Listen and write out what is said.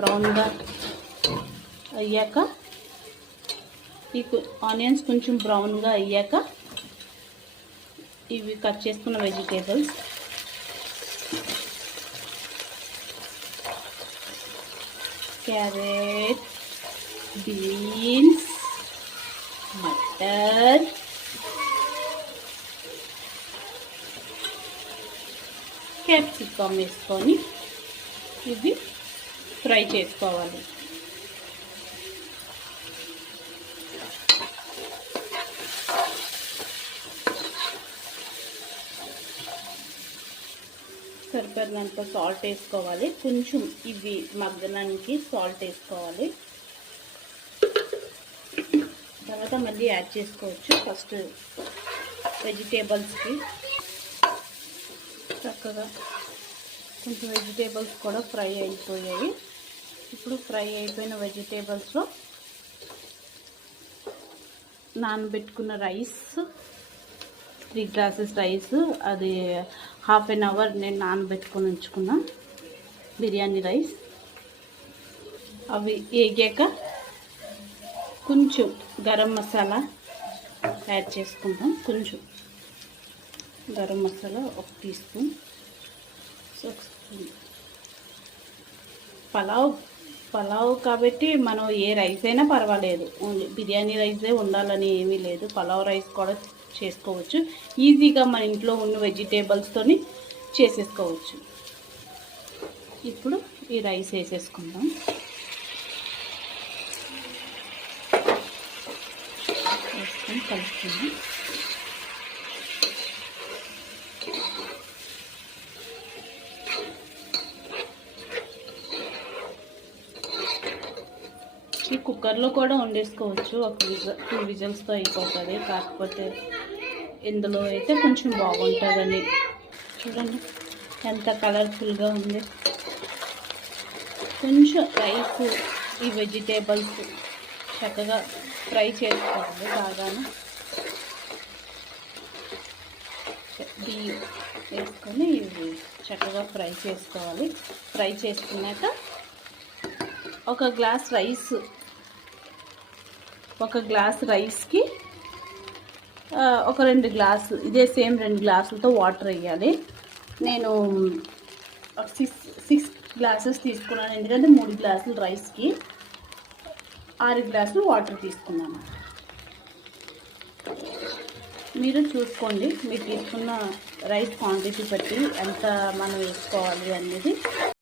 బ్రౌన్గా అయ్యాక ఈ ఆనియన్స్ కొంచెం బ్రౌన్గా అయ్యాక ఇవి కట్ చేసుకున్న vegetables carrot, beans, matar, capsicum వేసుకొని ఇవి ఫ్రై చేసుకోవాలి. సరిపడినంత సాల్ట్ వేసుకోవాలి. కొంచెం ఇవి మగ్గడానికి సాల్ట్ వేసుకోవాలి. తర్వాత మళ్ళీ యాడ్ చేసుకోవచ్చు. ఫస్ట్ వెజిటేబుల్స్కి చక్కగా కొంచెం వెజిటేబుల్స్ కూడా ఫ్రై అయిపోయాయి. ఇప్పుడు ఫ్రై అయిపోయిన వెజిటేబుల్స్లో నానబెట్టుకున్న రైస్ 3 గ్లాసెస్ రైస్, అది ½ an hour నేను నానబెట్టుకొని ఉంచుకున్నా బిర్యానీ రైస్. అవి వేగాక కొంచెం గరం మసాలా యాడ్ చేసుకుంటాం. కొంచెం గరం మసాలా 1 టీ స్పూన్. పలావ్ కాబట్టి మనం ఏ రైస్ అయినా పర్వాలేదు, ఓన్లీ బిర్యానీ రైసే ఉండాలని ఏమీ లేదు. పలావ్ రైస్ కూడా చేసుకోవచ్చు. ఈజీగా మన ఇంట్లో ఉన్న వెజిటేబుల్స్తోని చేసేసుకోవచ్చు. ఇప్పుడు ఈ రైస్ వేసేసుకుందాం. వేసుకొని కలుపుకుందాం. ఈ కుక్కర్లో కూడా వండేసుకోవచ్చు. ఒక 2 విజిల్స్తో అయిపోతుంది. కాకపోతే ఇందులో అయితే కొంచెం బాగుంటుందని. చూడండి ఎంత కలర్ఫుల్గా ఉంది. కొంచెం రైస్, ఈ వెజిటేబుల్స్ చక్కగా ఫ్రై చేసుకోవాలి. బాగానే బియ్యం వేసుకొని ఇవి చక్కగా ఫ్రై చేసుకోవాలి. ఫ్రై చేసుకున్నాక ఒక గ్లాస్ రైస్కి ఒక 2 గ్లాసులు, ఇదే సేమ్ 2 గ్లాసులతో వాటర్ వేయాలి. నేను 6 గ్లాసెస్ తీసుకున్నాను. ఎందుకంటే 3 గ్లాసులు రైస్కి 6 గ్లాసులు వాటర్ తీసుకున్నాను. మీరు చూసుకోండి, మీరు తీసుకున్న రైస్ క్వాంటిటీ బట్టి ఎంత మనం వేసుకోవాలి అనేది.